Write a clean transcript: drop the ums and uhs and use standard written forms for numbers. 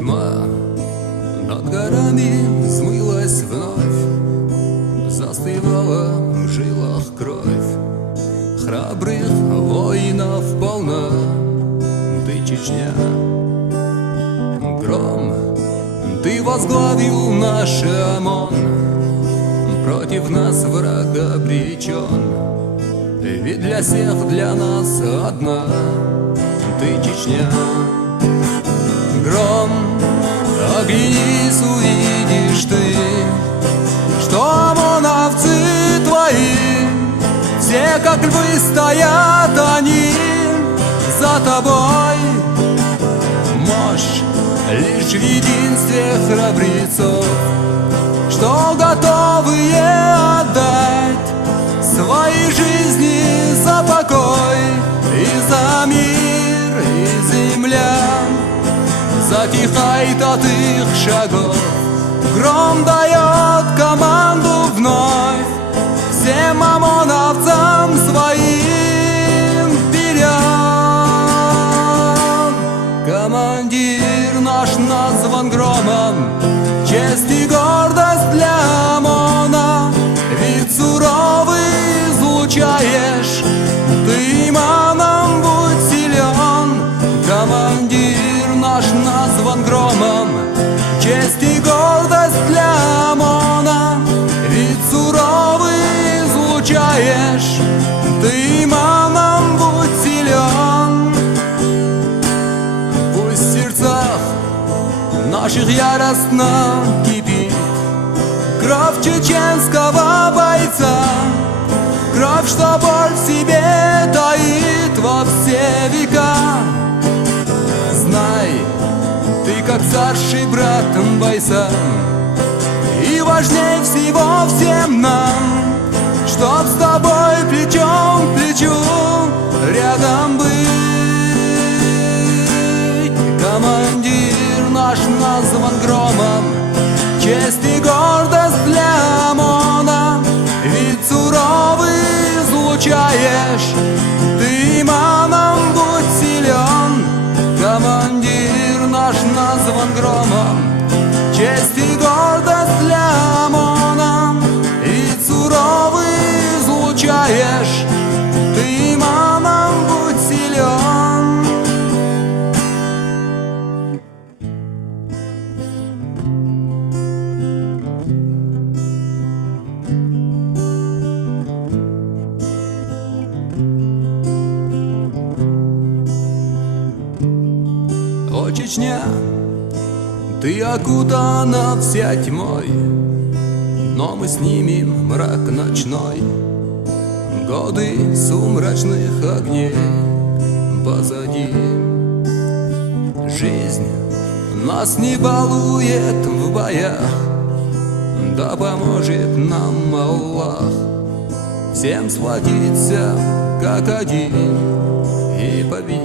Тьма над горами взмылась вновь, застывала в жилах кровь храбрых воинов полна. Ты Чечня, гром, ты возглавил наш ОМОН, против нас враг обречен, ведь для всех, для нас одна. Ты Чечня, гром, оглянись, увидишь ты, что ОМОНовцы твои, все как львы стоят они за тобой. Мощь лишь в единстве храбрецов, что готовые отдать свои жизни за покой и за мир, и земля затихает от их шагов. Гром дает команду вновь всем ОМОНовцам своим вперед. Командир наш назван громом, честь и гордость для ОМОНа, вид суровый излучаешь, ты иманом будь силен. Командир наш назван громом, честь и гордость для ОМОНа, вид суровый излучаешь, ты иманом будь силен. Пусть в сердцах наших яростно кипит кровь чеченского бойца, кровь, что боль в себе таит во все века. Знай, ты как старший брат бойцам, и важней всего всем нам, чтоб с тобой плечом к плечу рядом быть. Командир наш назван громом, честь и гордость для ОМОНа, вид суровый излучаешь, ты иманом будь силен. Командир наш назван громом, честь и гордость для ОМОНа, вид суровый излучаешь, ты иманом будь силен. О, Чечня, ты окутана вся тьмой, но мы снимем мрак ночной. Годы сумрачных огней позади. Жизнь нас не балует в боях, да поможет нам Аллах всем сплотиться как один и победить.